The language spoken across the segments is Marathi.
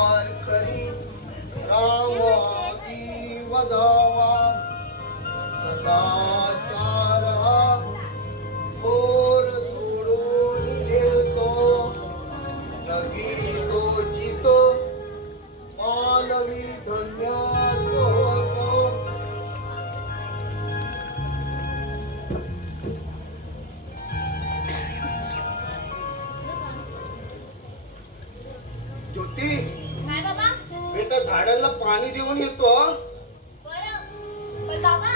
वारकरी रामादी वदावा सदाचारा ओर सोडून घेतो जगी तो जितो मानवी धन्याचो होतो. ज्योती काय बाबा? बेटा झाडाला पाणी देऊन येतो. बरं पण बाबा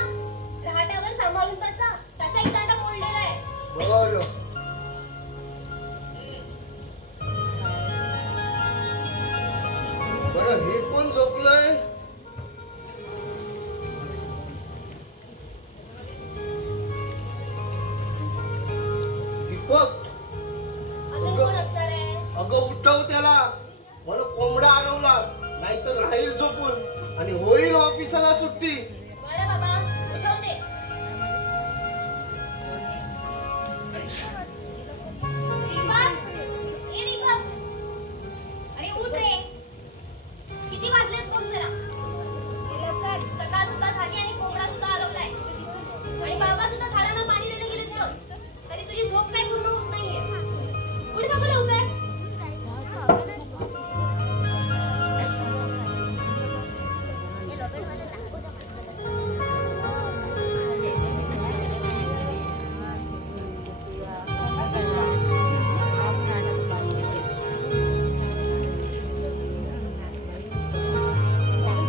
रहाट्यावर सांभाळून बसा, त्याचा एक कांटा मोडलेला आहे. बरं बरं हे कोण झोपलंय? दीपक अजून कोण असणार आहे? अगं उठव त्याला. मला कोंबडा हरवला, नाहीतर राहील झोपून आणि होईल ऑफिसाला सुट्टी. बरं बाबा उठवते. दीपक, ए दीपक, अरे उठ रे. किती वाजलेत बघ जरा. सकाळ सुद्धा झाली आणि कोंबडा सुद्धा हरवलाय आणि बाबा सुद्धा झाडांना पाणी द्यायला गेलेत बघ. तरी तुझी झोप काय पूर्ण होत नाहीये. उठ बाबा लवकर.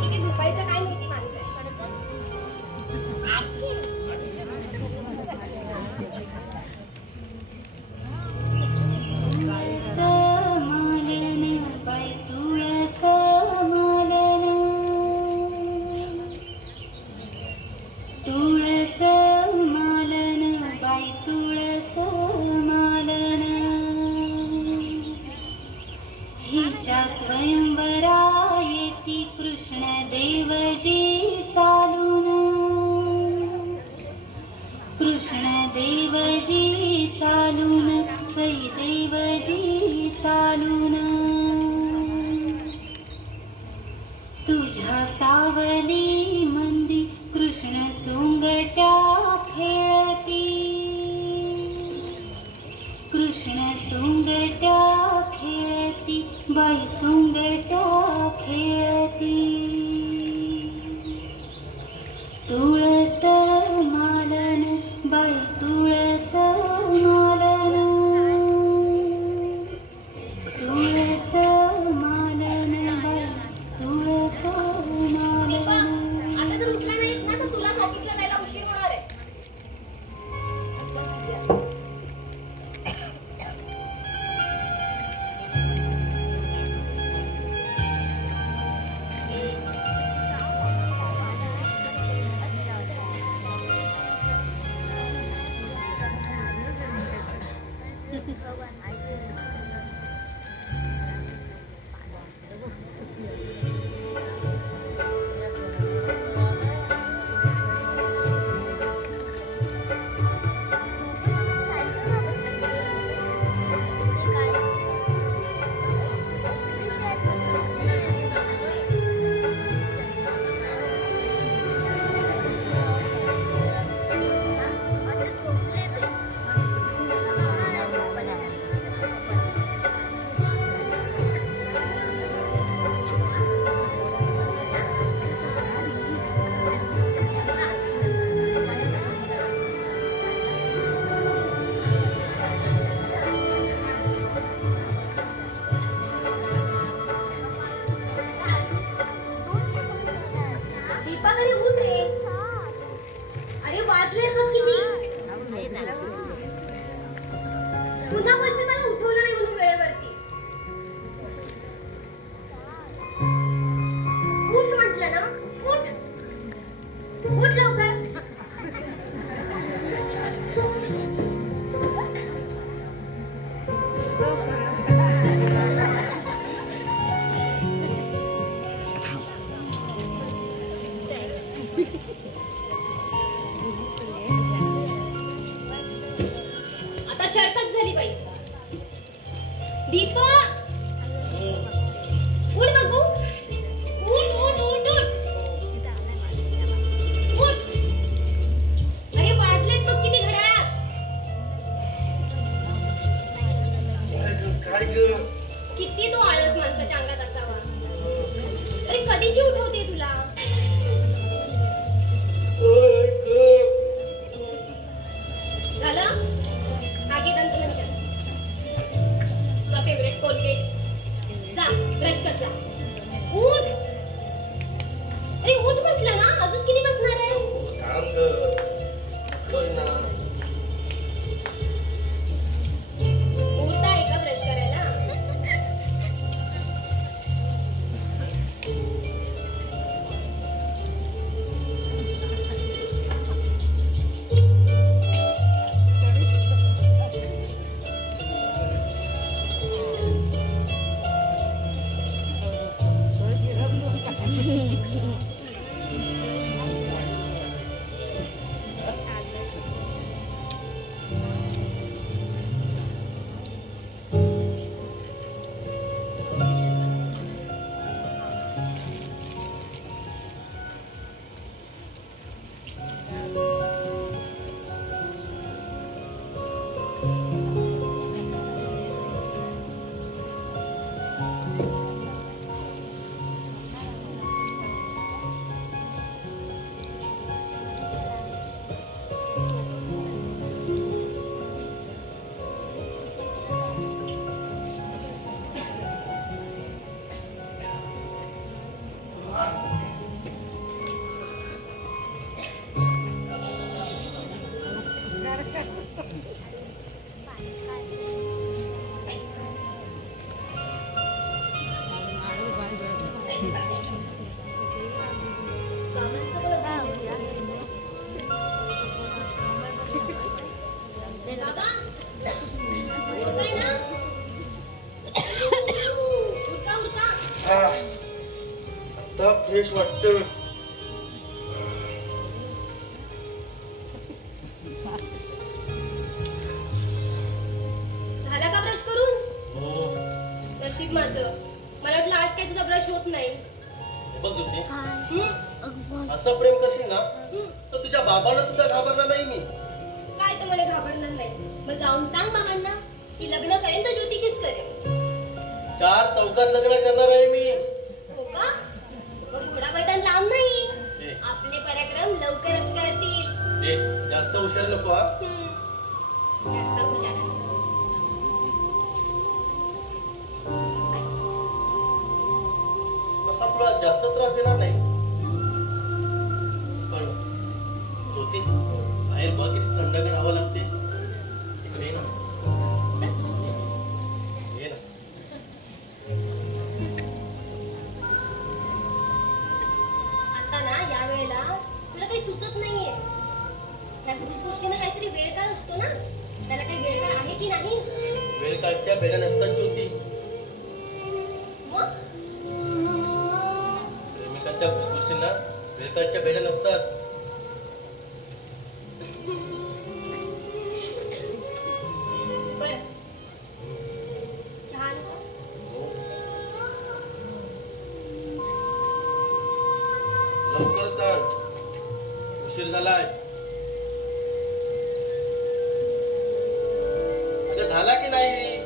किती झोपायचं काय माहिती माणसं. स्वयंवरायती कृष्ण देवजी चालून कृष्ण देवजी चालून सई देवजी चालून तुझ्या सावली मंदी कृष्ण सोंगट्या खेळती कृष्ण सोंगट्या खेळती बाई सोंगट्या खेळती तुळस मालन बाई तुळस मालन तुळस मालन बाई तुळस मालन. आता जर उठला नाहीस ना तर तुलाच ऑफिसला जायला उशीर होणार आहे. पुन्हा पैसे मला उठवलं नाही म्हणून वेळेवरती. उठ म्हटलं ना, उठ उठ लवकर. आता शर्टच झाली बाई. दीपा उठ बघ. किती तो आळस माणसाच्या अंगात असावा. अरे कधीची उठवते तुला. झालं आगी दंतमंजन. तुझा फेवरेट कोलगेट. जा ब्रश कर जा. उठ. अरे उठ म्हटलं ना. अजून किती बसणार आहेस. उठता आहे का ब्रश करायला. आता फ्रेश वाटतं. झाला का ब्रश करून. नशीब माझं. मला वाटलं आज काय तुझा ब्रश होत नाही. बघ ज्योती, हं? असं प्रेम करशील ना तर तुझ्या बाबांना सुद्धा घाबरणार नाही मी. काय तर मला घाबरणार नाही. मग जाऊन सांग बाबांना की लग्न करेन तर ज्योतिषीच करेन. 4 चौकात लग्न करणार आहे मी. हो का. मग घोडा मैदान लांब नाही. ए, आपले पराक्रम लवकरच करतील. ए, जास्त हुशार नको हा. जास्त हुशार आहे. असा तुला जास्त त्रास देणार नाही. पण ज्योती, बाहेर बघ किती थंडगार हवा लागते. इकडे ये ना. ये ना. आता ना या वेळेला तुला काही सुचत नाहीये. या गोष्टींना काहीतरी वेळ काळ असतो ना. त्याला काही वेळ काळ आहे की नाही. वेळ काढच्या बेड्या नसतात ज्योती. मग प्रेमिकांच्या गोष्टींना वेळ काढच्या बेड्या नसतात. बरं छान. लवकर सांग, उशीर झालाय. अगं झाला की नाही.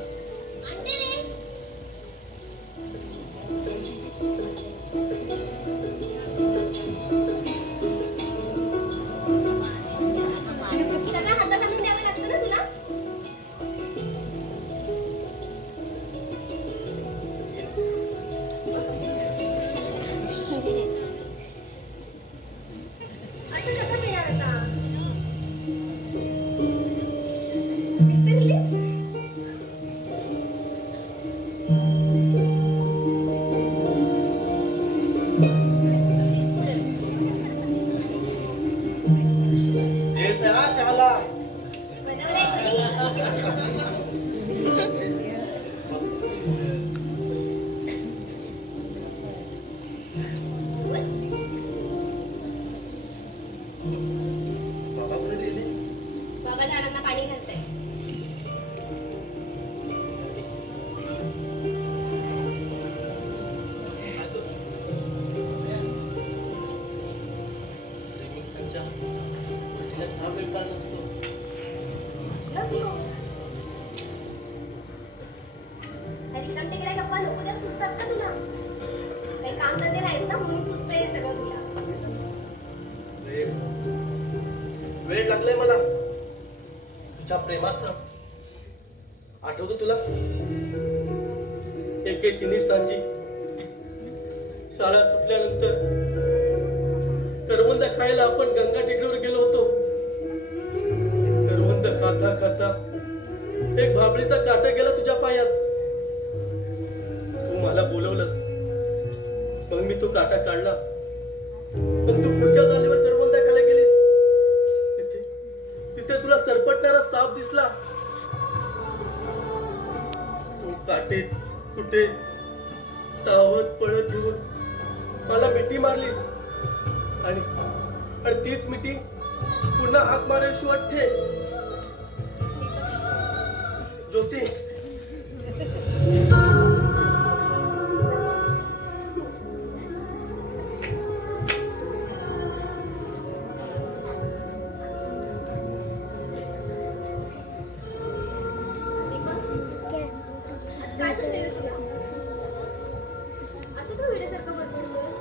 आणते रे. सगळं हातात आणून द्यावं लागतं ना तुला. असं कसं मिळणार आता. विसरलीस. देश आहे हा चहाला. बनवलंय घरी. बाबा कुठे गेले. बाबा झाडांना पाणी घालताय. प्रेमिकांच्या गोष्टीला का वेळ काढ नसतो. नसतो. रिकाम तिकडे कामधंदे नाहीत ना म्हणून सुचतंय हे सगळं तुला. वेळ लागलाय मला तुझ्या प्रेमाचं. आठवतो तुला एके तिन्ही सांजी शाळा सुटल्यानंतर करवंद खायला आपण गंगा टेकडीवर गेलो होतो. करवंद खाता खाता एक भाबळीचा काटा गेला तुझ्या पायात. तू मला बोलवलंस, मग मी तो काटा काढला. पण तू पुढच्या चालीवर करवंद खायला गेलीस. तिथे तुला सरपटणारा साप दिसला. तू काटे कुठे धावत पळत घेऊन मला मिठी मारलीस आणि तीच मिठी पुन्हा हाक मारायची वाटते. ज्योती, काय झालंय रे तुला? असं का वेड्यासारखं बडबडतोयस?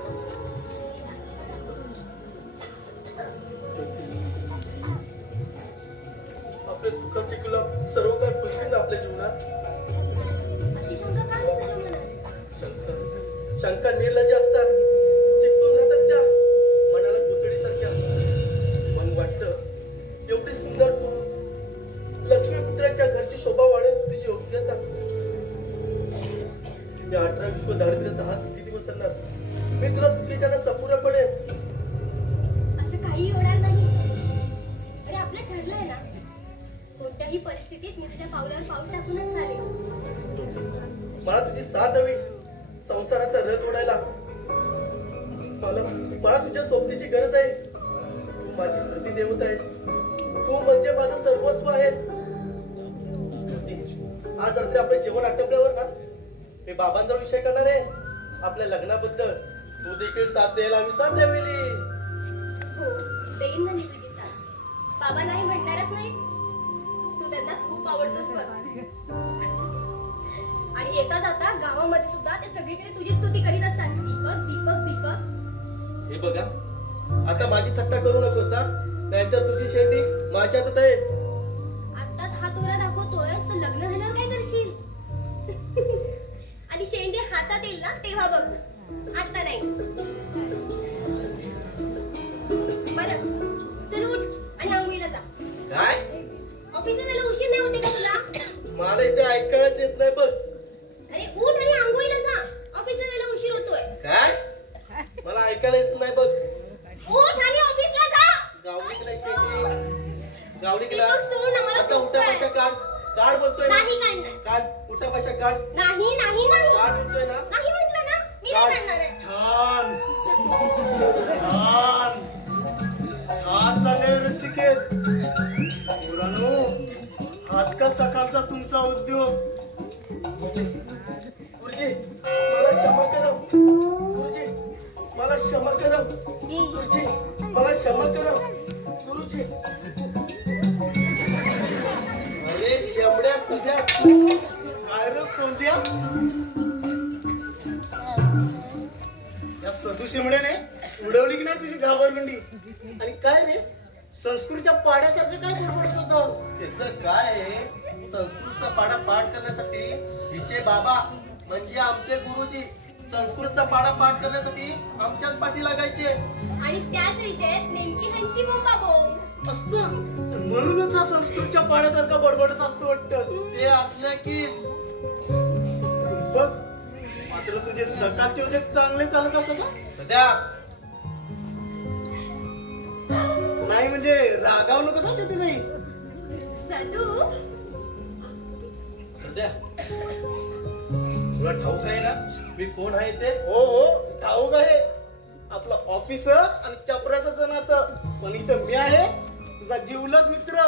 आपले सुखाचे गुलाब सर्व काय फुलतील आपल्या जीवनात. अशी शंका का आली तुझ्या मनात? शंका निर्लज्ज असतात, चिकटून राहतात त्या मनाला गोचडीसारख्या. मग वाटतं एवढी सुंदर तू, लक्ष्मीपुत्राच्या घरची शोभा वाढेल तुझी योग्यता. या 18 विश्व दारिद्र्याचा हात किती दिवस चालणार? मी तुला सुखीच्यानं सपुरा पडेल. असं काही होणार नाही. अरे आपलं ठरलंय ना, कोणत्याही परिस्थितीत मी तुझ्या पावलावर पाऊल टाकूनच चालेल. मला तुझी साथ हवी संसाराचा रथ ओढायला. मला तुझ्या सोबतीची गरज आहे. तू माझी प्रतिदेवता आहेस. तू म्हणजे माझं सर्वस्व आहेस. आज रात्री आपलं जेवण आटपल्यावर ना मी बाबांजवळ विषय करणार आहे आपल्या लग्नाबद्दल. तू देखील साथ द्यायला विसर द्यावेली. हो, देईन ना मी तुझी साथ. बाबा नाही म्हणणारच नाही. तू त्यांना खूप आवडतोस बघ. आणि येता जाता गावामध्ये सुद्धा ते सगळीकडे तुझी स्तुती करीत असतात. दीपक दीपक दीपक. हे बघा, आता माझी थट्टा करू नकोस हा, नाहीतर तुझी शेंडी माझ्या हातात आहे. आत्ताच हा तोरा दाखवतोय तर लग्न झाल्यावर काय करशील? आणि शेंडी हातात येईल ना तेव्हा बघ, आता नाही. बरं चल उठ आणि आंघोळीला जा. काय? ऑफिसला जायला उशीर नाही होते का तुला? मला इथे ऐकायलाच येत नाही बघ. अरे उठ आणि आंघोळीला जा. ऑफिसला जायला उशीर होतोय. काय? मला ऐकायला येत नाही बघ. उठ आणि ऑफिसला जा. गावडीक नाही शेंडी, गावडीक दीपक ना. सोड ना, मला आता खूप उठा आहे. भाषा काढ. काढ बोलतोय ना. नाही काढणार. काढ, उठा भाषा काढ. नाही नाही नाही. काढ बोलतोय ना. नाही म्हटलं ना, मी नाही काढणार आहे. छान छान छान चाललंय रसिकेत. मुलांनो, आज का सकाळचा तुमचा उद्योग? गुरुजी मला क्षमा करा. गुरुजी मला क्षमा करा. गुरुजी मला क्षमा करा. गुरुजी. अरे शेवड्या सगळ्या काय रे सोंद्या, या सदू शिमड्याने उडवली की नाही तुझी घाबरगंडी? आणि काय रे संस्कृतीच्या पाड्यासारखं काय बडबडत होतास? त्याचं काय आहे, संस्कृतचा पाडा पाठ करण्यासाठी हिचे बाबा म्हणजे आमचे गुरुजी संस्कृतचा पाडा पाठ करण्यासाठी आमच्याच पाठी लागायचे. आणि त्याच विषयात नेमकी ह्यांची बोंबाबोंब. असं म्हणूनच हा संस्कृतच्या पाड्यासारखा बडबडत असतो वाटतं. ते असलं की बघ, मात्र तुझे सकाळचे उद्योग चांगले चालत असतात का? सध्या नाही म्हणजे रागावलं कसं तिथे नाही. सदू सध्या तुला ठाऊक आहे ना मी कोण आहे ते? हो हो ठाऊक आहे. आपलं ऑफिसर आणि चपराचं नातं. पण इथं मी आहे तुझा जिवलग मित्र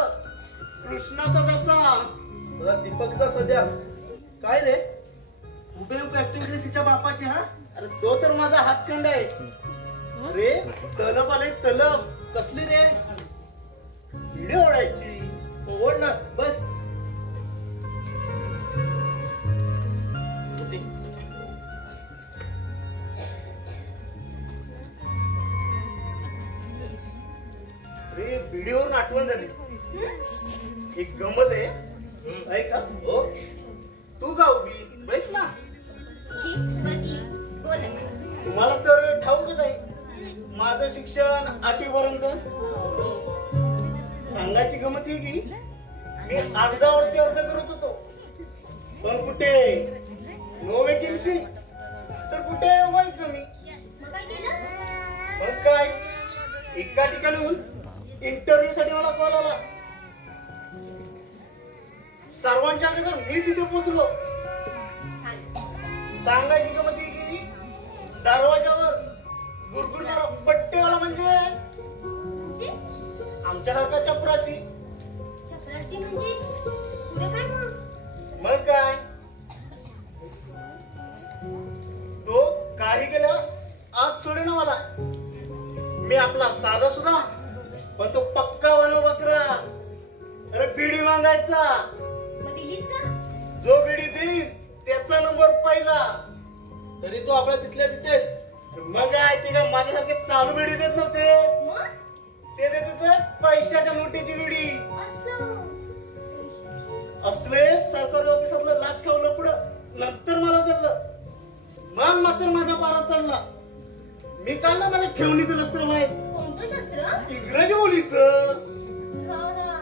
कृष्णाचा जसा. तुला दीपकचा सध्या काय रे हुबेहूब ऍक्टिव्हिटीज तिच्या बापाची. हा अरे तो तर माझा हातखंड आहे. अरे तलब आले तलब. कसली रे? भिडे ओढायची. ओढ ना बस. तरी व्हिडिओवरून आठवण झाली. एक गमत आहे ऐका. हो तू का उभी बैस ना. बसली बोल. तुम्हाला तर ठाऊकच आहे माझं शिक्षण 8वी पर्यंत. सांगायची गमत ही की मी अर्जावरती अर्ज करत होतो पण कुठे नो वेकेन्सी तर कुठे वय कमी. मग काय केलं? मग काय एका ठिकाणून इंटरव्ह्यू साठी मला कॉल आला. सर्वांच्या अगोदर मी तिथे पोहोचलो. सांगायची गमत ही की दरवाजावर गुरगुरणारा पट्टेवाला म्हणजे आमच्यासारखा चपरासी. चपरासी म्हणजे पुढे काय मग? मग काय तो काही गेला आज सोडे ना मला. मी आपला साधा सुद्धा पण तो पक्का वानो बकरा. अरे बिडी मागायचा. मग दिलीस का? जो बिडी देईल त्याचा नंबर पहिला. तरी तो आपल्या तिथल्या तिथेच. मग काय ते काय माझ्यासारखे चालू बिडी देत नव्हते. मग ते देत होते पैशाच्या नोटीची बिडी. असं असले सरकारी ऑफिसातलं लाच खावलं पुढं नंतर मला कळलं. मग मात्र माझा पारा चढला. मी काढला माझ्या ठेवणीतील अस्त्र बाहेर. कोणतं शस्त्र? इंग्रजी बोलीच. हो ना.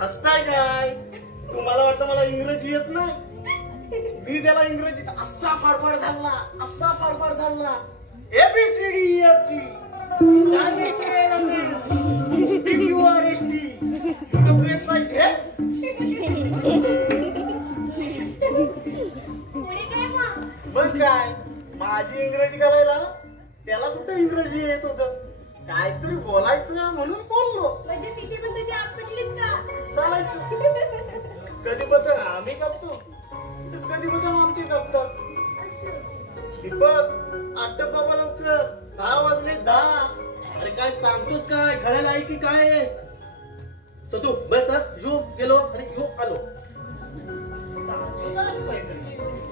हसताय काय? तुम्हाला वाटतं मला इंग्रजी येत नाही. मी त्याला इंग्रजीत असा फाडफाड झाला ABCD EFG चार्ली PQRST तो ब्रेक पाहिजे. पुढे काय मग? मग काय माझी इंग्रजी करायला त्याला कुठं इंग्रजी येत होतं. काहीतरी बोलायचं म्हणून बोललो. म्हणजे तिथे पण तुझी आपटलीच का? चालायचं. कधी पतंग आम्ही कापतो तर कधी पतंग आमचे कापतात. असं दीपक आटप बाबा लवकर 10 वाजले 10. अरे काय सांगतोस काय घड्याला आहे की काय आहे? सतू बस हा. यो गेलो आणि यो आलो.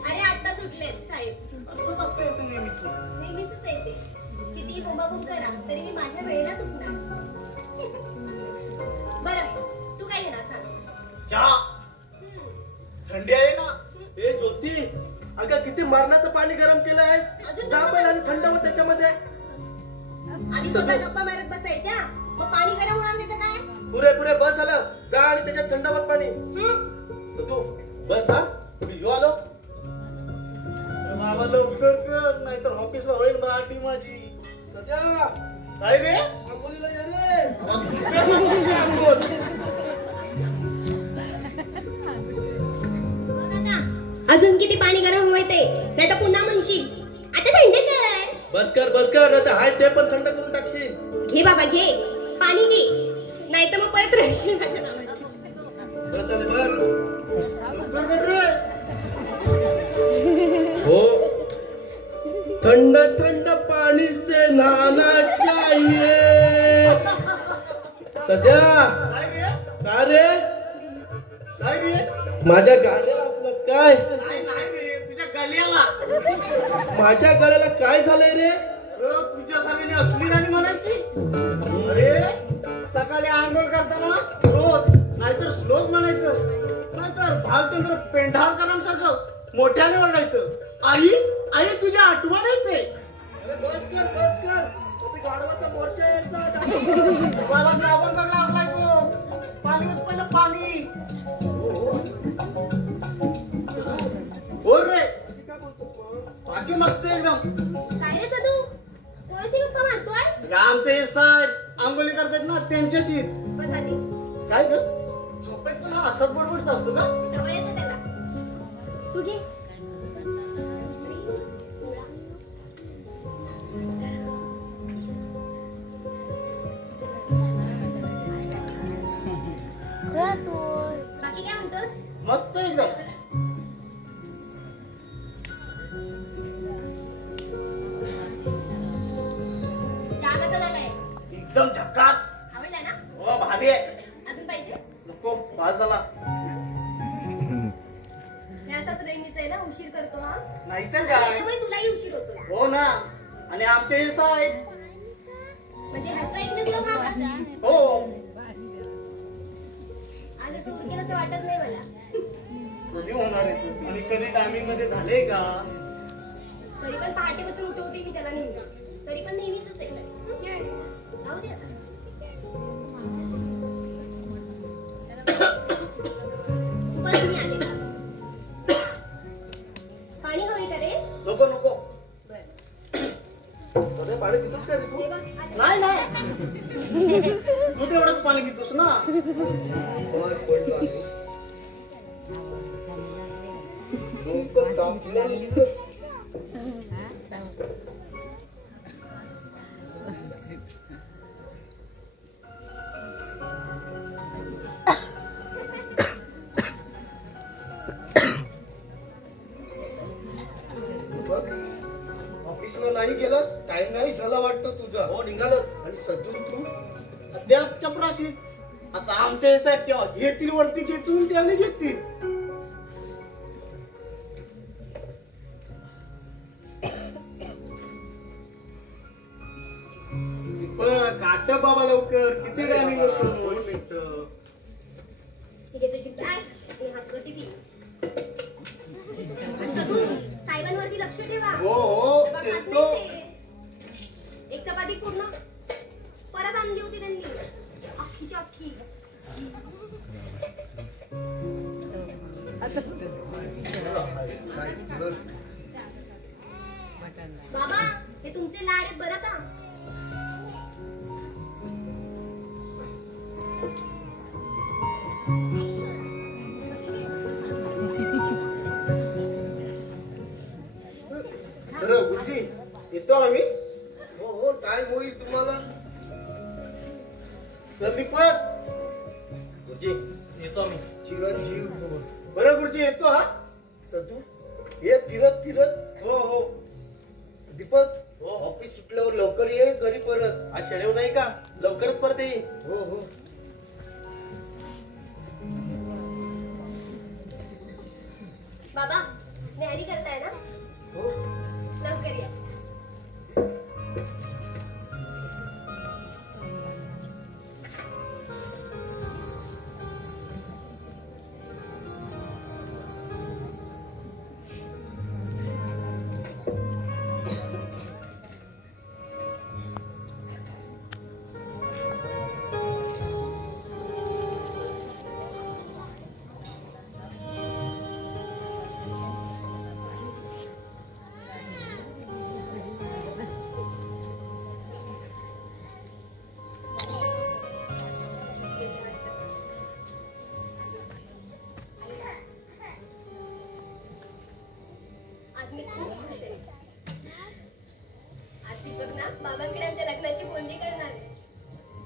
अरे आता सुटलेत साहेब. असंच असतं याचं नेहमीच. नेहमीच आहे ते. किती बोंबाबोंब करा तरी मी माझ्या वेळेला सुटणार. बरं तू काय घेणार सांग. चहा थंडी आहे ना. ए ज्योती अगं किती मरणाचं पाणी गरम केलं आहेस. अजून जा पण आणि थंड हो त्याच्यामध्ये. आधी स्वतः गप्पा मारत बसायच्या मग पाणी गरम होणार नाही तर काय. पुरे बस झालं. जा आणि त्याच्यात थंड होत पाणी. सतू बस हा. मी यो आलो. बाबा लवकर कर नाहीतर ऑफिसला होईल बाटी माझी. सध्या काय रे अंघोलीला ये रे. अजून किती पाणी गरम हवंय ते नाही तर पुन्हा म्हणशील आता थंड कर. बस कर नाही तर हाय ते पण थंड करून टाकशील. घे बाबा घे पाणी घे नाही तर मग परत राहशील माझ्या नावाची. बस झाले बस. लवकर कर रे. हो ठंड पानी से नहाना चाहिए. सध्या काय रे का रे काय रे. माझ्या गाड्या असलास काय? नाही रे तुझ्या गल्याला. माझ्या गळ्याला काय झालंय रे? तुझ्या सारख्याने असली गाणी म्हणायची. अरे सकाळी आंघोळ करताना श्लोक नाहीतर श्लोक म्हणायचं नाहीतर भालचंद्र पेंढारकरांसारखं मोठ्याने ओरडायचं. आई आई तुझी आठवण येते. अरे बस कर ते गाढवाचा मोर्चा यायचा. बाबाचा आपण सगळा आपलाय तो पाणी पहिलं पाणी. बोल रे काय बोलतोस? बाकी मस्त एकदम. काय रे सदू कोणाशी गप्पा मारतोय? आमचे हे साहेब आंघोळी करतात ना त्यांच्याशी. बस आधी काय ग झोपेत पण हा असत बडबडत असतो का. सवय आहे त्याला. तू घे. बाकी काय म्हणतोस? मस्त एकदम. चहा कसा झालाय? एकदम झक्कास. आवडला ना? हो भारी आहे. अजून पाहिजे? नको बाज झाला. हे असाच रेंगीच आहे ना उशीर करतो हा. नाहीतर काय. त्यामुळे तुलाही उशीर होतो. हो ना. आणि आमचे हे साहेब म्हणजे ह्याचं ऐकणं तुला भाग आहे? हो. आज असं उरकेल असं वाटत नाही मला. कधी होणार आहे तू आणि कधी टायमिंग मध्ये झाले का? तरी पण पहाटेपासून उठवते मी त्याला नेहमी. तरी पण नेहमीच आहे. राहू दे आता. बस मी आले. पाणी हवे का रे? नको नको. बरं. दादा पाणी पितोस का रे तू? हे बघ, आता- नाही नाही तू तेवढंच पाणी पितोस ना. बर पडलं आहे. डोकं तापलं नुसतं. बघ, ऑफिसला नाही गेलास, टाइम नाही झाला वाटतं तुझा. हो निघालोच. आणि सजून तू अद्याप चपराशीच. आता आमच्या साहेब केव्हा घेतील वरती खेचून त्याने घेतील. काट बाबा लवकर, किती टायमिंग होतो? 2 मिनिटं. ही घे तुझी बॅग आणि हातवरती पी. आणि सगू, साहेबांवरती लक्ष ठेवा. हो हो डबा खात येतो. नाही ते. एक चपाती पूर्ण परत आणली होती त्यांनी. अख्खीच्या अख्खी. बाबा, हे तुमचे लाड आहेत बरं का? बरं गुरुजी येतो आम्ही. हो हो टाइम होईल तुम्हाला. चल दीपक. गुरुजी येतो आम्ही. चिरंजीव हो. बरं गुरुजी येतो हा. सतू ये फिरत फिरत. हो हो. दीपक हो ऑफिस सुटल्यावर लवकर ये घरी परत. आज शेड्यूल नाही का? लवकरच परत येईन. हो हो. बाबा, न्याहारी करताय ना? हो लवकर या. आज मी खूप खुश आहे. आज दीपक ना बाबांकडे आमच्या लग्नाची बोलणी करणार आहे.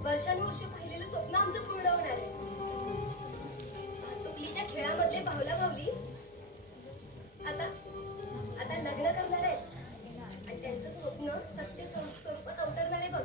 वर्षानुवर्ष पाहिलेलं स्वप्न आमचं पूर्ण होणार आहे. तुकलीच्या खेळामधले बाहुला बाहुली आता आता लग्न करणार आहे आणि त्यांचं स्वप्न सत्य स्वरूपात अवतरणार आहे बघ.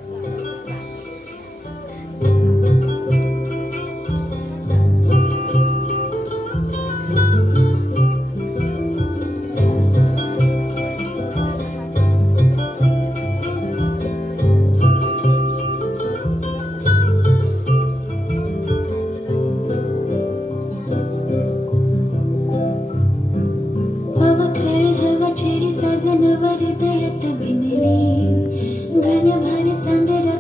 हवा छेडी साजन वर दयात बिनली घन भार चांदरा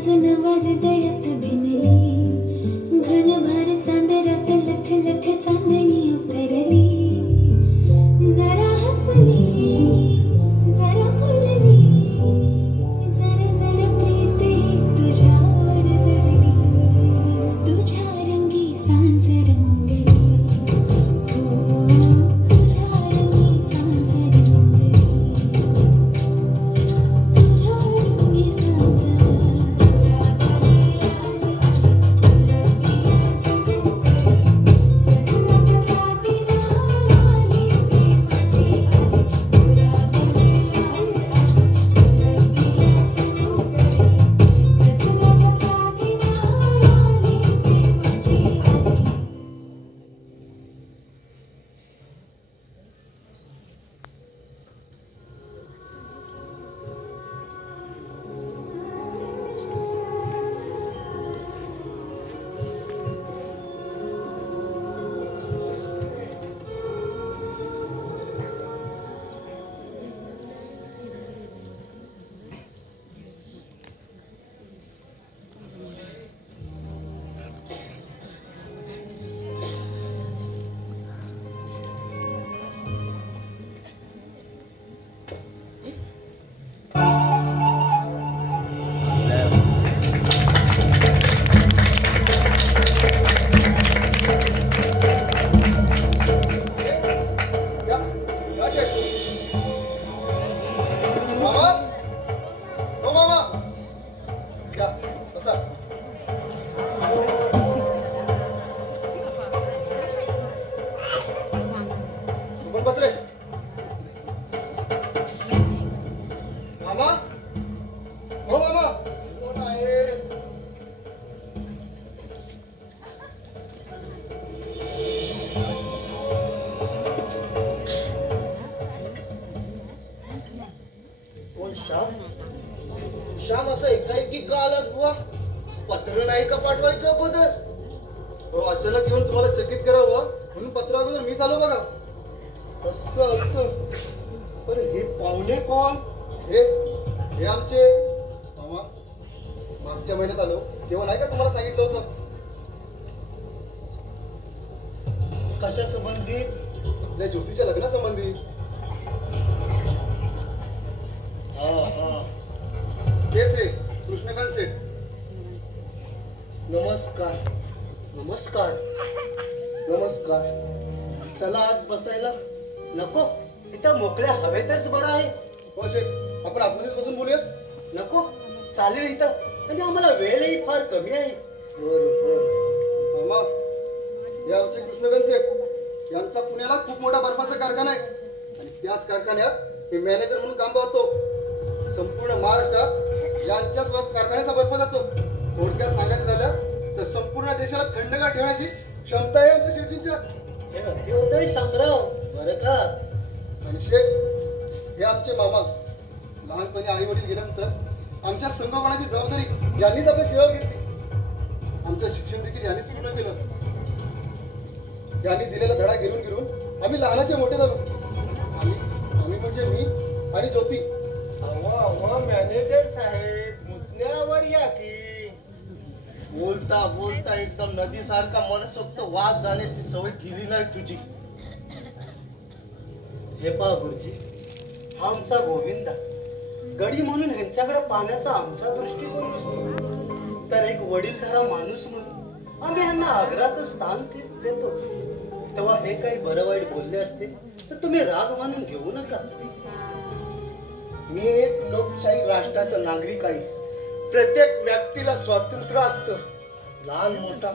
आज नवा हृदयात भिनली घनभार चांदरात लख लख चांदणी उतरली जरा हसली जरा खुलली जरा जरा प्रीत तुझ्यावर जडली तुझ्या रंगी सांज रंगली हो तुझ्या रंगी सांज रंगली तुझ्या रंगी सांज श्याम असं एकाएकी का आलात बुवा? पत्र नाही का पाठवायचं अगोदर? हो अचानक येऊन तुम्हाला चकित करावं म्हणून पत्र अगोदर मीच आलो बघा. असं असं पण हे पाहुणे कोण? हे आमचे मामा. मागच्या महिन्यात आलो तेव्हा नाही का तुम्हाला सांगितलं होतं? कशा संबंधित? आपल्या ज्योतीच्या लग्नासंबंधी. तेच रे कृष्णकांत सेठ. नमस्कार. नमस्कार. नमस्कार. चला आत बसायला. नको, इथं मोकळ्या हवेतच बरं आहे. हो शेठ, आपण आतमध्येच बसून बोलूयात. नको, चालेल इथं. आणि आम्हाला वेळही फार कमी आहे. बरं. मामा, हे आमचे कृष्णकांत सेठ यांचा पुण्याला खूप मोठा बर्फाचा कारखाना आहे आणि त्याच कारखान्यात मी मॅनेजर म्हणून काम पाहतो. संपूर्ण महाराष्ट्रात यांच्याच कारखान्याचा बर्फ जातो. थोडक्यात सांगायचं झालं तर संपूर्ण देशाला थंडगार ठेवण्याची क्षमता आहे आमच्या शेठजींच्या. हे अगदी होतंय शामराव, बरं का? आणि शेठ हे आमचे मामा. लहानपणी आई वडील गेल्यानंतर आमच्या संगोपनाची जबाबदारी यांनीच आपल्या शिरावर घेतली. आमचं शिक्षण देखील यांनीच पूर्ण केलं. यांनी दिलेला धडा गिरून गिरून आम्ही लहानाचे मोठे झालो. आम्ही म्हणजे मी आणि ज्योती. मॅनेजर साहेब, मुद्द्यावर या की. बोलता बोलता एकदम नदीसारखा मनसोक्त वाद जाण्याची सवय केली नाही तुझी. हे पहा गुरुजी, हा आमचा गोविंदा. गडी म्हणून ह्यांच्याकडे पाहण्याचा आमचा दृष्टिकोन नसतो, तर एक वडीलधारा माणूस म्हणून आम्ही ह्यांना आग्राचं स्थान देतो. तेव्हा हे काही बरं वाईट बोलले असते तर तुम्ही राग मानून घेऊ नका. मी एक लोकशाही राष्ट्राचा नागरिक आहे. प्रत्येक व्यक्तीला स्वातंत्र्य असतं. लहान मोठा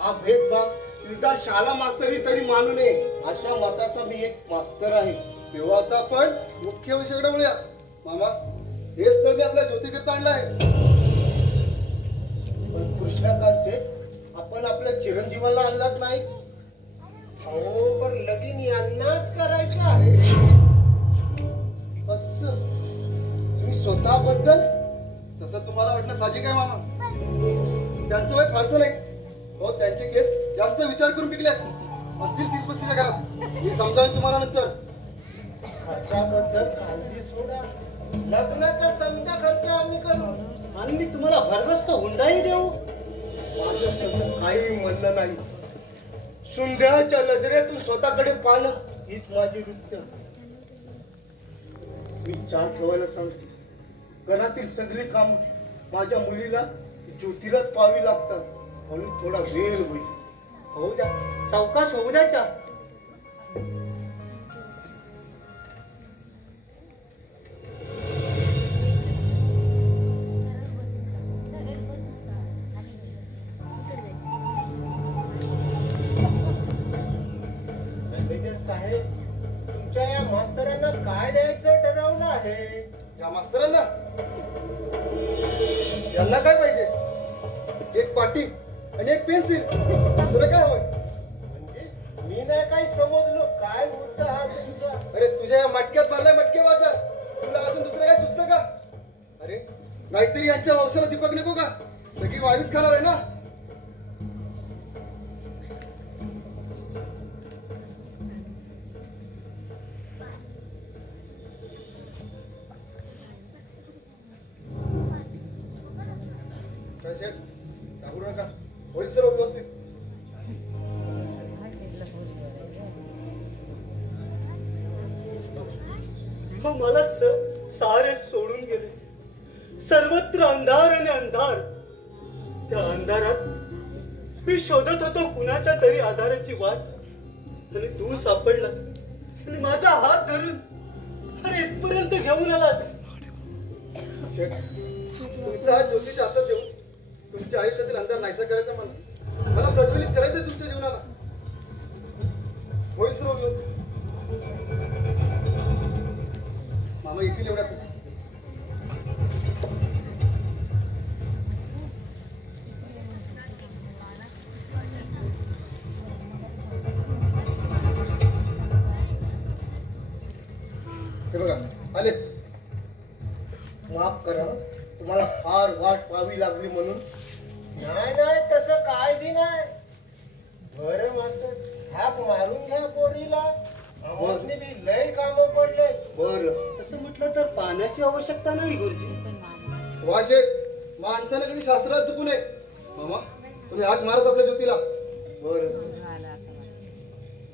हा भेदभाव निदान शाळा मास्तरी तरी मानू नये अशा मताचा मी एक मास्तर आहे. तेव्हा आता आपण मुख्य विषयाकडे वळूया. मामा, हे स्थळ मी आपल्या ज्योतीकरता आणलं आहे. पण कृष्णकांत सेठ, आपण आपल्या चिरंजीवाला आणलाच नाही. हो, पण लगीन यांनाच करायचं आहे. असं तुम्ही स्वतःबद्दल तसं तुम्हाला वाटणं साहजिक आहे मामा. त्यांचं वय फारसं नाही. हो, त्यांचे केस जास्त विचार करून पिकले असतील 30-35च्या घरात. मी समजावेन तुम्हाला नंतर. खर्चाबद्दल काळजी सोडा. लग्नाचा समजा खर्च आम्ही करू आणि मी तुम्हाला भरगस्त हुंडाही देऊ. माझं तसं काही म्हणणं नाही. सुंदराच्या नजरेतून स्वतःकडे पाहणं हीच माझी वृत्ती. मी चहा ठेवायला सांगतो. घरातील सगळी काम माझ्या मुलीला ज्योतीलाच पाहावी लागतात, म्हणून थोडा वेळ होईल. होऊ द्या, सावकाश होऊ द्या चहा. साहेब, तुमच्या या मास्तरांना काय द्यायचं ठरवलं आहे? या मास्तरांना यांना काय पाहिजे? एक पाटी आणि एक पेन्सिल, दुसरं काय हवंय? म्हणजे मी नाही काही समजलो. काय मुद्दा हा तुमचा? अरे तुझ्या या मटक्यात मारलाय मटके बाजार. तुला अजून दुसरं काय सुचतं का? अरे नाहीतरी यांच्या वंशाला दीपक नको का? सगळी वायूच खाणार आहे ना. घाबरू नका, होईल सर्व व्यवस्थित. मग मला सारे सोडून गेले. सर्वत्र अंधार आणि अंधार. त्या अंधारात मी शोधत होतो कुणाच्या तरी आधाराची वाट, आणि तू सापडलास आणि माझा हात धरून अरे इथपर्यंत घेऊन आलास. शेठ, तुमचा हात ज्योतीच्या हातात देऊन तुमच्या आयुष्यातील अंधार नाहीसा करायचा मला प्रज्वलित करायचं तुमच्या जीवनाला. होईल सर्व व्यवस्थित. मामा येतील एवढ्या. हे बघा आलेच. माफ करा, तुम्हाला फार वाट पाहावी लागली म्हणून. नाही नाही, तसं काय बी नाही. बरं मास्तर, हाक मारून घ्या पोरीला. आम्हासनी बी लय कामं पडले. बरं, तसं म्हटलं तर पाण्याची आवश्यकता नाही गुरुजी. वा शेठ, माणसाने कधी शास्त्रात चुकू नये. मामा तुम्ही हात मारच आपल्या ज्योतीला. बरं.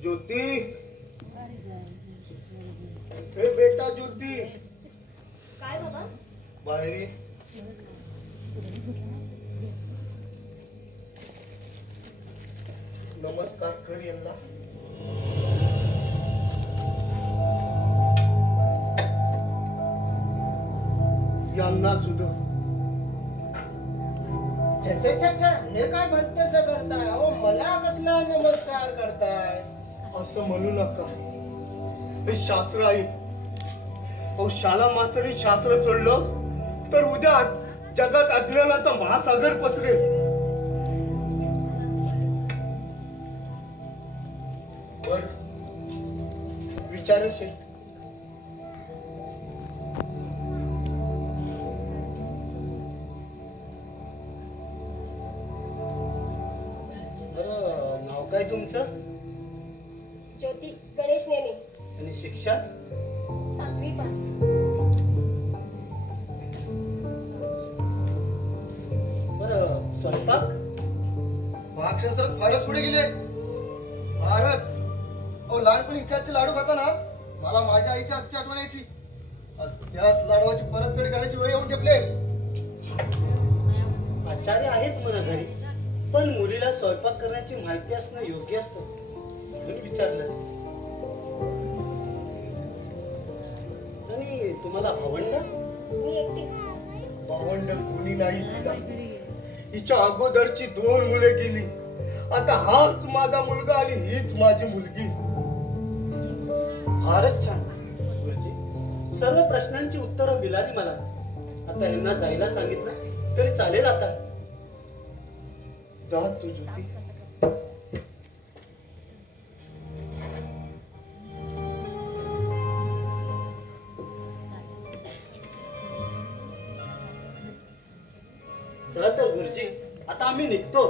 ज्योती, हे बेटा ज्योती, काय बाबा? बाहेर ये. नमस्कार कर यांना. यांना सुद्धा. हे काय भलतेस करताय? अहो मला कसला नमस्कार करताय? असं म्हणू नका. हे शास्त्र आहे. अहो शाला मास्तरी शास्त्र चढलं तर उद्या जगात अज्ञानाचा महासागर पसरेल. बर, विचार शेठ. बरं, नाव काय तुमचं? ज्योती गणेश नेने, आणि शिक्षा? 7वी पास. बरं, स्वयंपाक? पाकशास्त्रात फारच पुढे गेले. फारच. अहो लहानपणी इच्छाचे लाडू खाताना मला माझ्या आईच्या हातची आठवण यायची. आज त्याच लाडवाची परतफेड करण्याची वेळ येऊन ठेपले. आचार्य आहेत म्हणा घरी, पण मुलीला स्वयंपाक करण्याची माहिती असणं योग्य असतं म्हणून विचारलं. आणि तुम्हाला भावंड? मी एकटी. भावंड कोणी नाही तिला. हिच्या अगोदरची 2 मुले गेली. आता हाच माझा मुलगा आणि हीच माझी मुलगी. फारच छान गुरुजी. सर्व प्रश्नांची उत्तरं मिळाली मला. आता यांना जायला सांगितलं तरी चालेल. आता जा तू ज्योती. चला तर गुरुजी, आता आम्ही निघतो.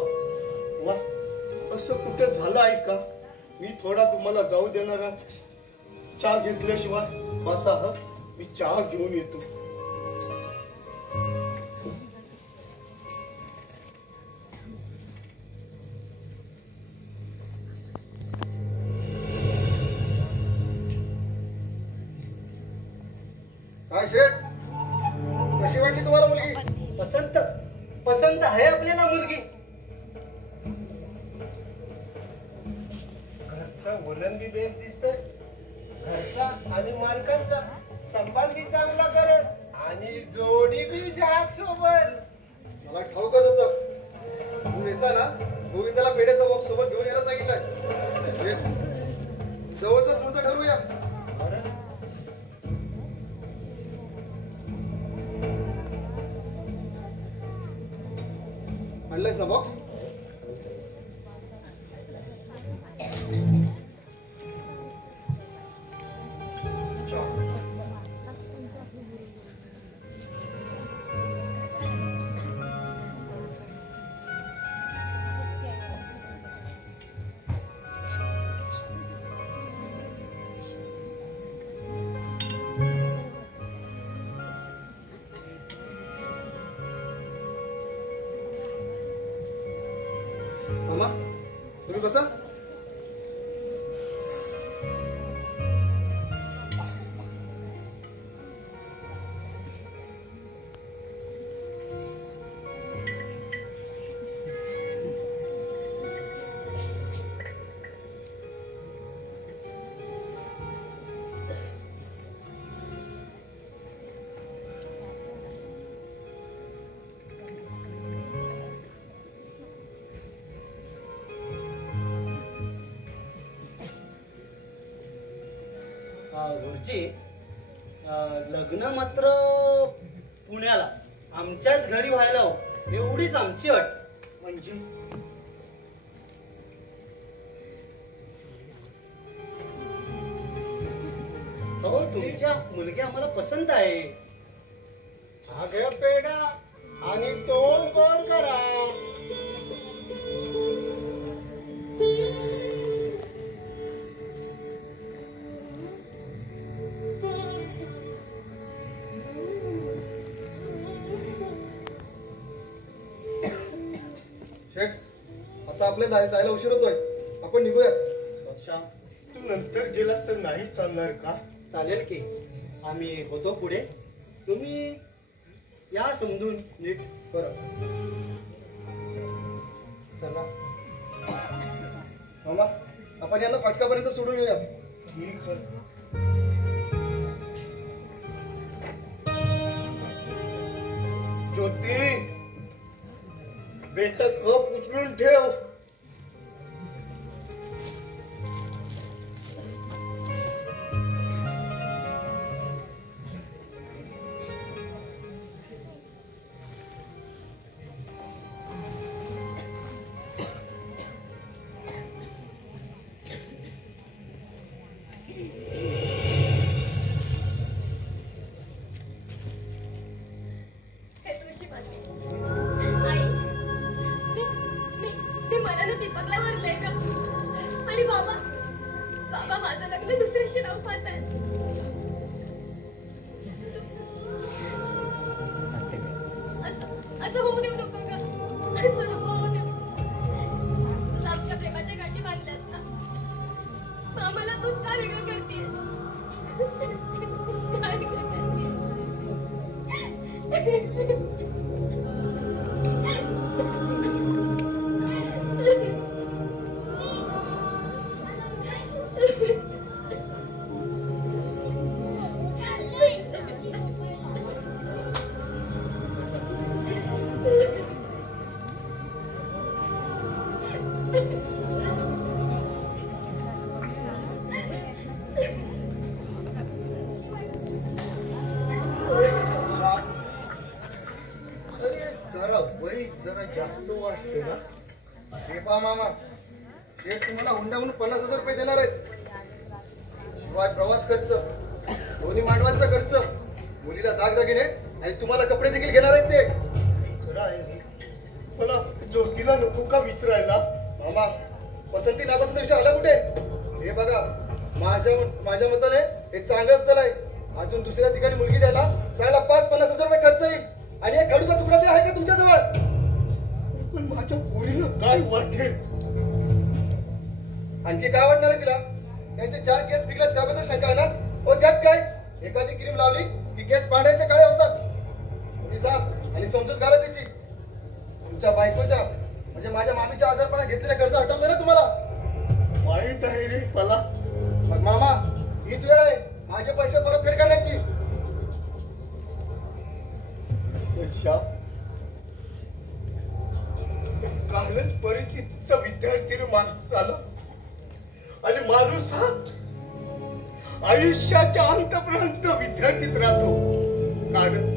वा, असं कुठं झालं आहे का? मी थोडा तुम्हाला जाऊ देणार. चहा घेतल्याशिवाय बसा ह, मी चहा घेऊन येतो. काय शेठ, कशी वाटली तुम्हाला मुलगी? पसंत पसंत आहे आपल्याला मुलगी. घरचा वलन बी बेस्ट दिसतोय, घरचा आणि मालकांचा संभाल बी चांगला करत आणि जोडी बी जाग सोबत. मला ठाऊकच होतं. तू येताना गोविंदाला पेढ्याचा बॉक्स सोबत घेऊन यायला सांगितलंय. शेठ, जवळच तुमचं ठरवूया. आणलायस ना बॉक्स? मामा, तुम्ही बसा. घरची लग्न मात्र पुण्याला आमच्याच घरी व्हायला हवं एवढीच आमची अट. म्हणजे हो, तुमच्या मुलगी आम्हाला पसंत आहे. हा घ्या पेढा आणि तोंड गोड करा. शेठ, आता आपल्याला जायला उशीर होतोय. आपण निघूया. श्याम, तू नंतर गेलास तर नाही चालणार का? चालेल की, आम्ही होतो पुढे, तुम्ही या समजून नीट. बरं, चला मामा, आपण यांना फाटकापर्यंत सोडून येऊया. ठीक आहे. ज्योती, बेटा कप उचलून ठेव. दीपकला भरलंय का? आणि बाबा बाबा माझं लग्न दुसऱ्याशी लावून पाहताय. असं होऊ देऊ नको का? असं नको होऊ देऊ. तूच आमच्या प्रेमाच्या गाठी बांधल्यास ना, आम्हाला तूच का वेगळं करतेस? काय वेगळं करतेस? जास्त वाटते ना? शेपा मामा, शेठ तुम्हाला हुंडाहून 50,000 रुपये देणार आहेत. शिवाय प्रवास खर्च, दोन्ही मांडवांचा खर्च, मुलीला दागदागिने आणि तुम्हाला कपडे देखील घेणार आहेत ते. खरं आहे रे. मला ज्योतीला नको का विचारायला? मामा, पसंती नापसंती विषय आला कुठे? हे बघा, माझ्या मताने हे चांगलं स्थळ आहे. अजून दुसऱ्या ठिकाणी मुलगी द्यायला चांगला 5-50 हजार रुपये खर्च येईल. आणि एक खडूचा तुकडा तरी आहे का तुमच्या जवळ? पण माझ्या पोरीला काय वाटेल? आणखी काय वाटणार आहे तिला? त्यांचे 4 केस पिकल्यात त्याबद्दल शंका आहे ना? हो त्यात काय? एखादी क्रीम लावली की केस पांढऱ्याचे काळे होतात. तुम्ही जा आणि समजूत घाला त्याची. तुमच्या बायकोच्या म्हणजे माझ्या मामीच्या आजारपणा घेतलेल्या कर्ज हटवतो ना तुम्हाला? माहित आहे रे मला. मग मामा हीच वेळ आहे माझे पैसे परतफेड करण्याची. कालच परिस्थितीचा विद्यार्थी माणूस झाला आणि माणूस हा आयुष्याच्या अंतपर्यंत विद्यार्थीत राहतो. कारण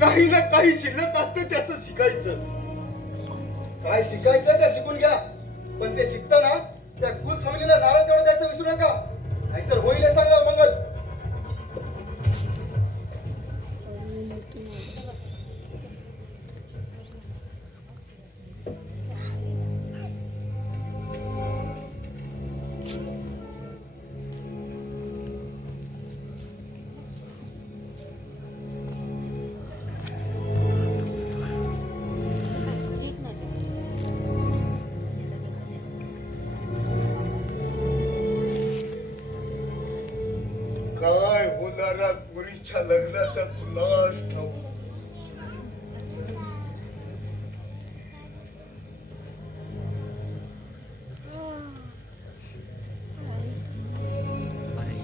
काही ना काही शिल्लक असतं त्याचं शिकायचं. काय शिकायचं ते शिकून घ्या. पण ते शिकताना त्या कुल समितीला नारळ तेवढं द्यायचं विसरू नका. नाहीतर होईल चांगलं मंगल. काय होणारा पुरीच्या लग्नाचा तुलाच ठाऊक.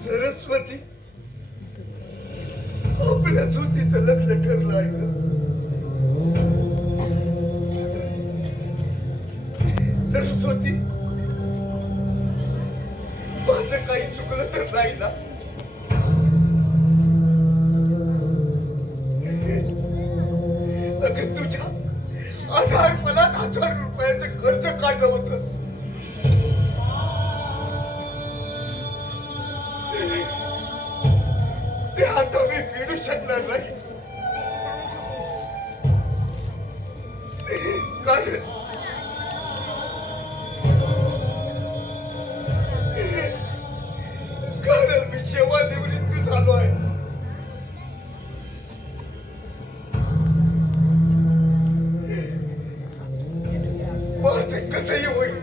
सरस्वती आपल्या ज्योतीचं लग्न ठरलं आहे ग. सरस्वती माझं काही चुकलं तर नाही ना? अगं तुझ्या आधार मला 1000 रुपयाचं कर्ज काढलं होतं. ते आता मी फेडू शकणार नाही. कारण मी सेवानिवृत्त झालो आहे. माझं कसंही होईल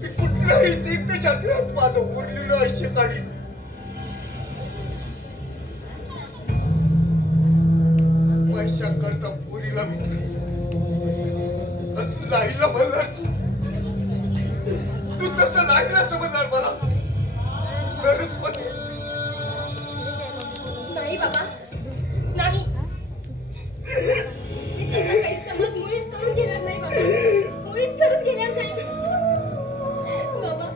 मी कुठल्याही तीर्थक्षेत्रात माझं उरलेलं आयुष्य काढीन. पैशा करता पोरीला विकली असं लाईला म्हणणार तू तसं लाईला समजणार मला? सरस्वती नाही बाबा नाही. मी तुझा गैरसमज मुळीच करून घेणार नाही बाबा. मुळीच करून घेणार नाही बाबा.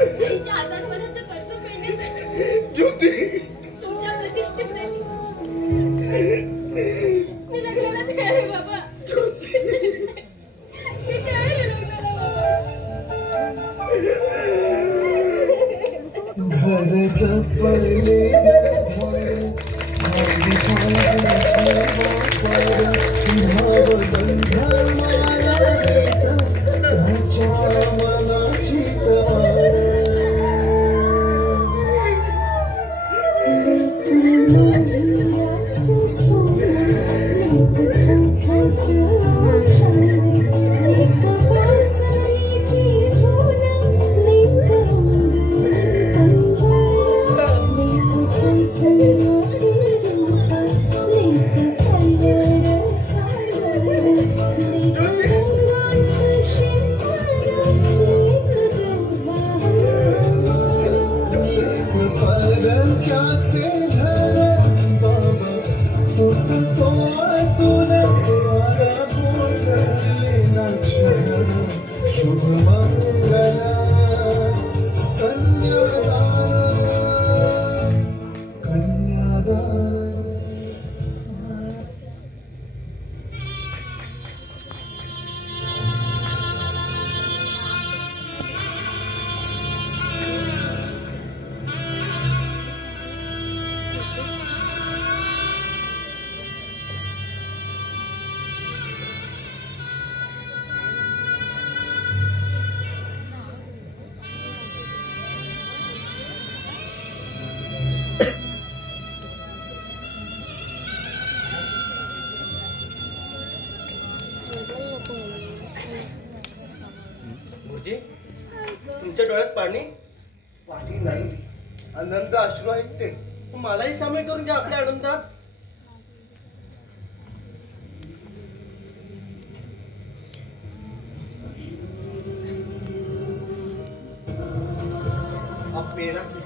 आईच्या आजारपणाचं कर्ज फेडण्यासाठी ज्योती तुमच्या प्रतिष्ठेसाठी मी लग्नाला तयार आहे बाबा. मी तयार आहे लग्नाला बाबा. घरचं पडले आनंद अश्रू आहेत ते. मलाही सामील करून घ्या आपल्या आनंदात. हा पेढा घे,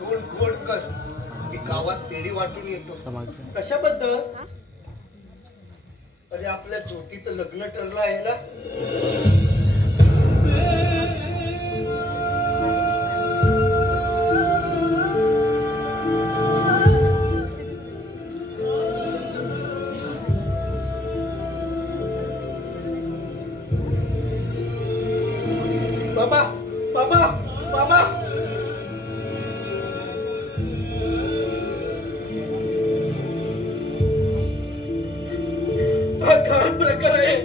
2 घोट कर. मी गावात पेढी वाटून येतो. कशाबद्दल? अरे आपल्या ज्योतीचं लग्न ठरलं आहे ना. बाबा बाबा बाबा, हा काय प्रकार आहे?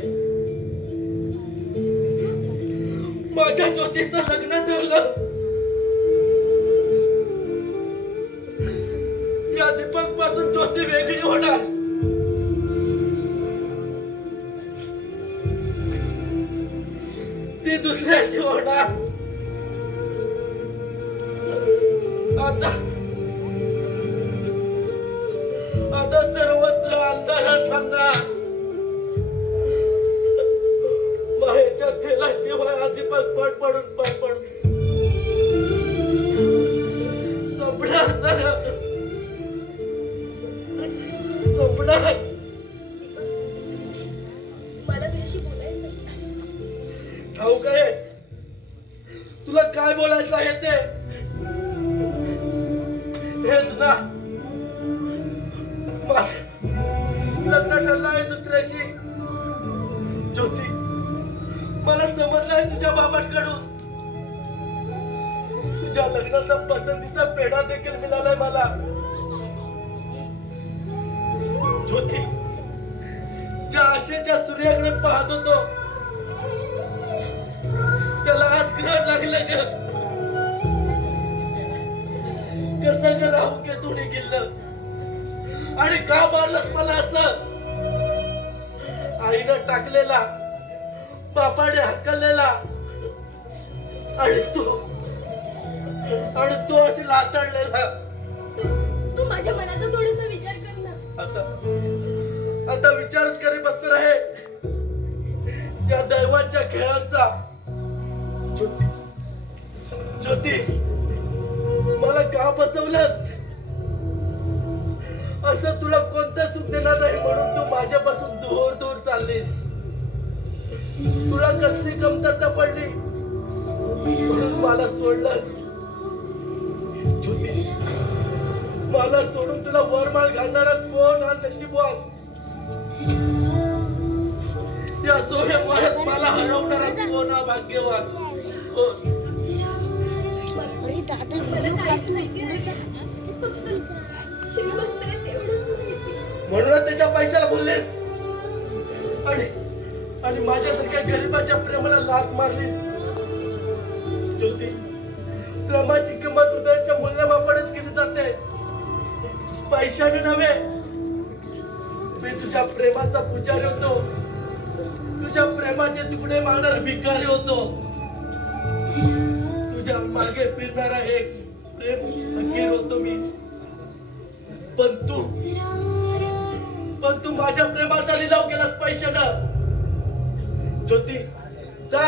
माझ्या ज्योतीचं लग्न ठरलं. या दीपक पासून ज्योती वेगळी होणार. ती दुसऱ्याची होणार. आता सर्वत्र अंधारच अंधार. माहेच्या तेलाशिवाय दीपक पडपडून संपणार संपणार. मला तुझ्याशी बोलायचं. ठाऊक आहे तुला काय बोलायचं आहे ते. हेच ना, लग्न ठरलं आहे दुसऱ्याशी. ज्योती, मला समजलं आहे तुझ्या बाबांकडून. तुझ्या लग्नाचा पसंतीचा पेढा देखील मिळालाय मला. ज्योती, ज्या आशेच्या सूर्याकडे पाहत होतो त्याला आज ग्रहण लागलं ग. कसं ग राहू के तू गेलं आणि का मारलंस मला असं? आईनं टाकलेला, बापाने हकललेला आणि तू अशी लाताडलेला. तू माझ्या मनाचा थोडासा विचार कर ना. आता विचारच करी बसणार आहे त्या दैवाच्या खेळांचा. ज्योती, मला का फसवलंस? असं तुला कोणतं सुख देणार नाही म्हणून तू माझ्यापासून दूर दूर चाललीस. तुला कसली कमतरता पडली म्हणून मला सोडलंस. ज्योती, मला सोडून तुला वरमाल घालणारा कोण हा नशीबवान? या सोहळ्यात मला हरवणारा कोण हा भाग्यवान? कोण? म्हणूनच त्याच्या पैशाला बोललेस आणि माझ्यासारख्या गरीबाच्या प्रेमाला लाथ मारलीस. ज्योती, प्रेमाची किंमत हृदयाच्या मूल्यमापणच केली जाते, पैशाने नव्हे. मी तुझ्या प्रेमाचा पुजारी होतो, तुझ्या प्रेमाचे तुकडे मागणारा भिकारी होतो, तुझ्या मागे फिरणारा एक प्रेम फकीर होतो मी. पण तू माझ्या प्रेमाचा लिलाव केलास पैशानं. ज्योती, जा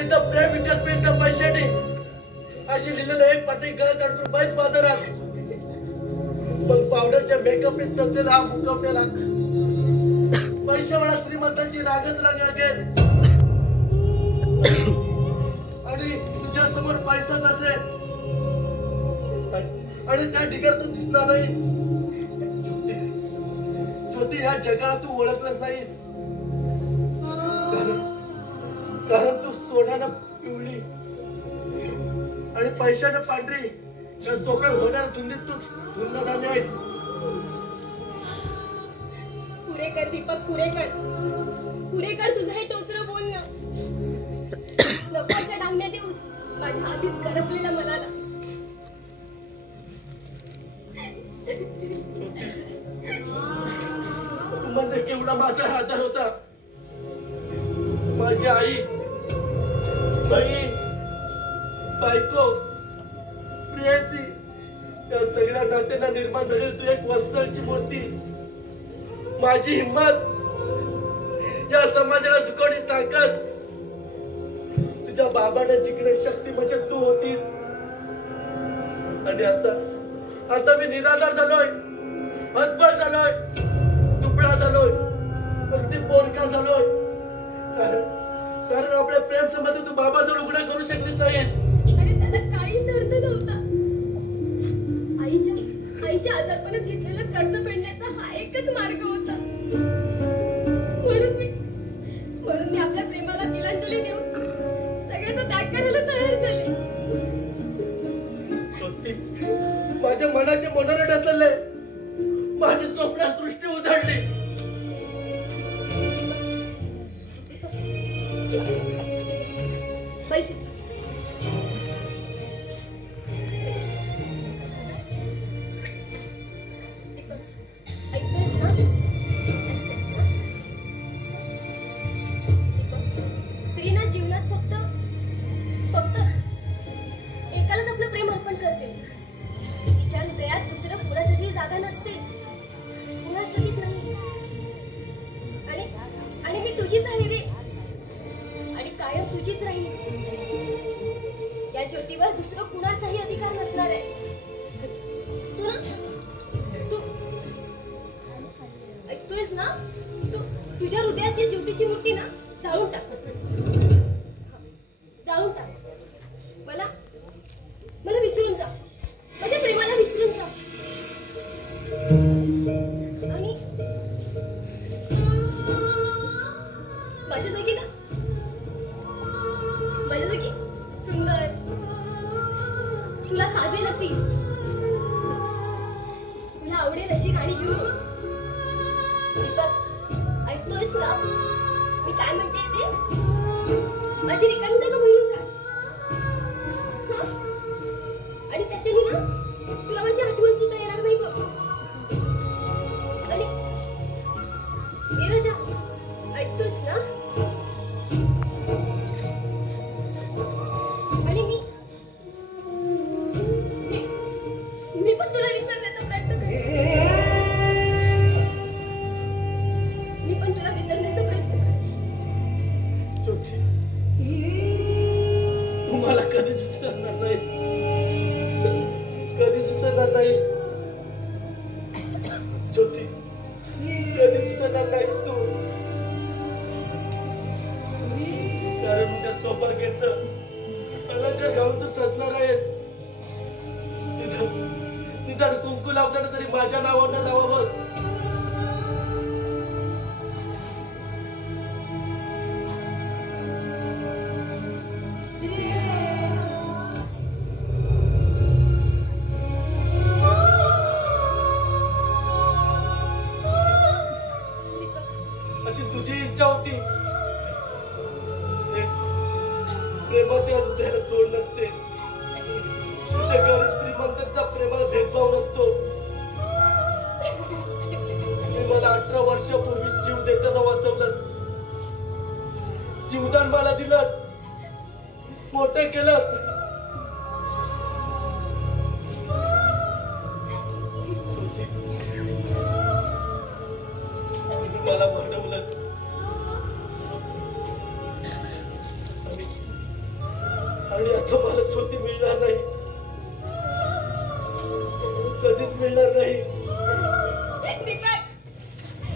इथं प्रेम विकत मिळतं पैशाने अशी लिहिलेलं एक पाटी गळ्यात अडकून बैस बाजारात. पण पावडरच्या मेकअप नसलेला हा मुकवलेला पैशावाला श्रीमंतांची रागच राग लागेल. आणि तुझ्या समोर पैसाच असेल आणि त्या ठिकाणी तू दिसणार नाहीस. ज्योती, ह्या जगाला तू ओळखलंच नाहीस. कारण तू सोन्यानं पिवळी आणि पैशानं पांढरी या सोप्या होणाऱ्या धुंदीत तू धुंदधान्य आहेस. पुरे कर दीपक, पुरे कर तुझं हे टोचरं बोलणं. लपवाच्या डांगण्या देऊस माझ्या आधीच करपलेल्या मनाला. तू म्हणजे केवढा माझा आधार होता. माझी आई, बहीण, बायको, प्रेयसी त्या सगळ्या नात्यांना निर्माण झालेली तू एक वत्सलची मूर्ती, माझी हिंमत, या समाजाला झुकवण्याची ताकद, तुझ्या बाबाने जिंकण्याची शक्ती म्हणजे तू होतीस. आणि आता मी निराधार झालोय, हतबल झालोय, दुबळा झालोय, अगदी पोरका झालोय. कारण आपल्या प्रेम संबंध तू बाबाजवळ उघडा करू शकलीस नाहीस. अरे त्याला काहीच अर्थ नव्हता. आईच्या आजारपणात घेतलेलं कर्ज फेडण्याचा हा एकच मार्ग होता. म्हणून मी आपल्या प्रेमाला तिलांजली देऊन सगळ्याचा त्याग करायला तयार झाले. माझ्या मनाचे मनोरड असलेले माझी स्वप्न सृष्टी उजाडली. पैसे ऐकतोयस ना? स्त्रीना जीवनात फक्त एकालाच आपलं प्रेम अर्पण करते. तिच्या हृदयात दुसऱ्या कुणासाठी जागा नसते, कुणासाठीच नाही. आणि मी तुझीच आहे रे, आणि कायम तुझीच राहील. या ज्योतीवर दुसरं कुणाचाही अधिकार नसणार आहे. तू ऐकतोयस ना? तुझ्या हृदयात ती ज्योतीची मूर्ती ना जाळून टाक. मला विसरून जा, माझ्या प्रेमाला विसरून जा. आणि माझ्या जागी सुंदर, तुला साजेल अशी, तुला आवडेल अशी गाणी घेऊन ये. दीपक, ऐकतोयस ना मी काय म्हणते ते? माझी रिकामी जागा मिळून काय? आणि त्याच्यानी ना तुला माझी आठवण सुद्धा येणार नाही बघ. आणि ए राजा, ऐकतोयस ना? आणि मी पण तुला विसरण्याचा प्रयत्न करेन. ज्योती, तुम्हाला कधीच विसरणार नाही, कधीच विसरणार नाही. ज्योती, कधीच विसरणार नाहीस तू. कारण उद्या सौभाग्याचं अलंकार घालून तू सजणार आहेस. निदान कुंकू लावताना तरी माझ्या नावावर लावावं. अशी तुझी इच्छा होती. प्रेमाच्या हृदयाला जोड नसते, तुझ्या गरीब श्रीमंतांचा प्रेमाला भेदभाव नसतो. मी मला 18 वर्षापूर्वी जीव देताना वाचवलं, जीवदान मला दिलं, मोठं केलं. मला म्हणवलं आणि आता मला ज्योती मिळणार नाही, कधीच मिळणार नाही.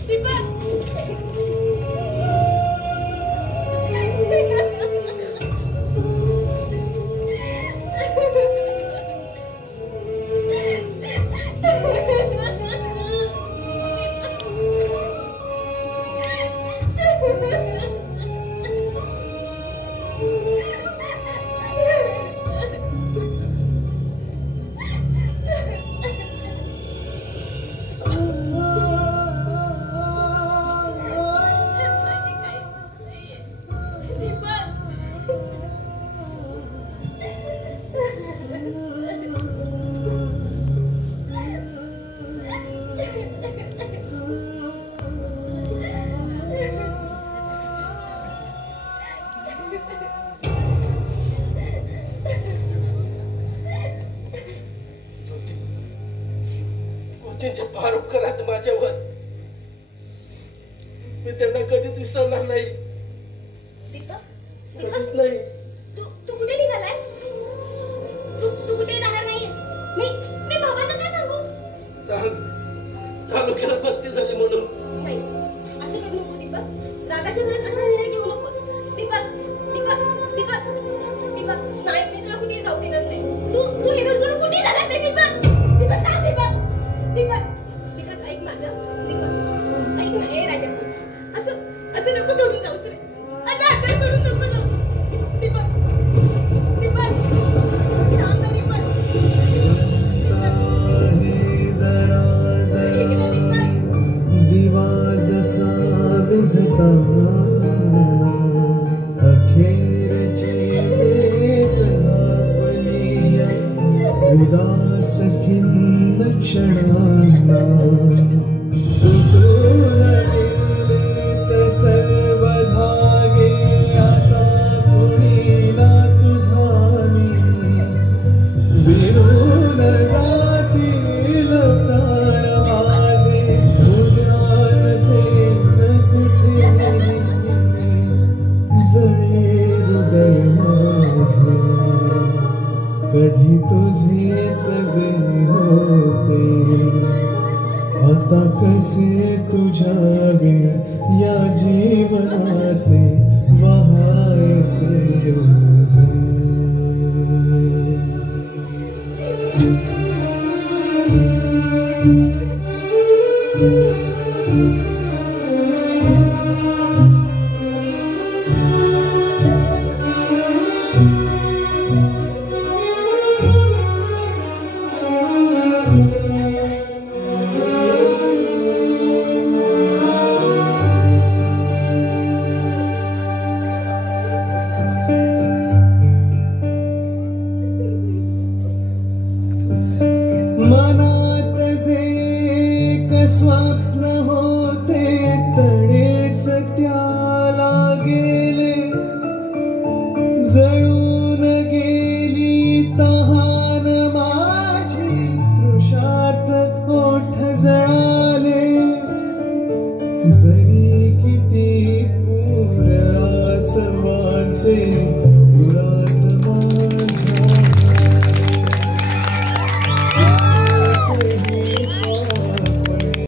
दीपक गुरुजींचे फार उपकार आहेत माझ्यावर. मी त्यांना कधीच विसरणार नाही, दीपक कधीच नाही. तू कुठे निघालायस? तू कुठे जाणार नाहीस? मी बाबांना काय सांगू? सांग, तालुक्याला भरती झाली म्हणून. नाही, असं करू नको दीपक. रागाच्या भरात असा निर्णय घेऊ नकोस. दीपक दीपक दीपक दीपक नाही, मी तुला कुठेही जाऊ देणार नाही. तू हे घर सोडून कुठेही जाणार नाही दीपक. दीपक जा दीपक. दीपक दीपक ऐक माझं. दीपक ऐक ना. हे राजा, असं नको सोडून जाऊस रे. असं हाताला सोडून नको जाऊ. दीपक दीपक थांब ना दीपक. दिवा जसा विझताना अखेरची भेट आपली उदास खिन्न क्षणांना तुटून गेलेत सर्व धागे आता कुणी ना तुझा मी विरून जातील प्राण माझे उद्या नसेल कुठे जळे हृदय माझे कधी तुझेच जे होते आता कसे तुझ्या बिन या जीवनाचे वहायचे ओझे. मनात जे एक स्वप्न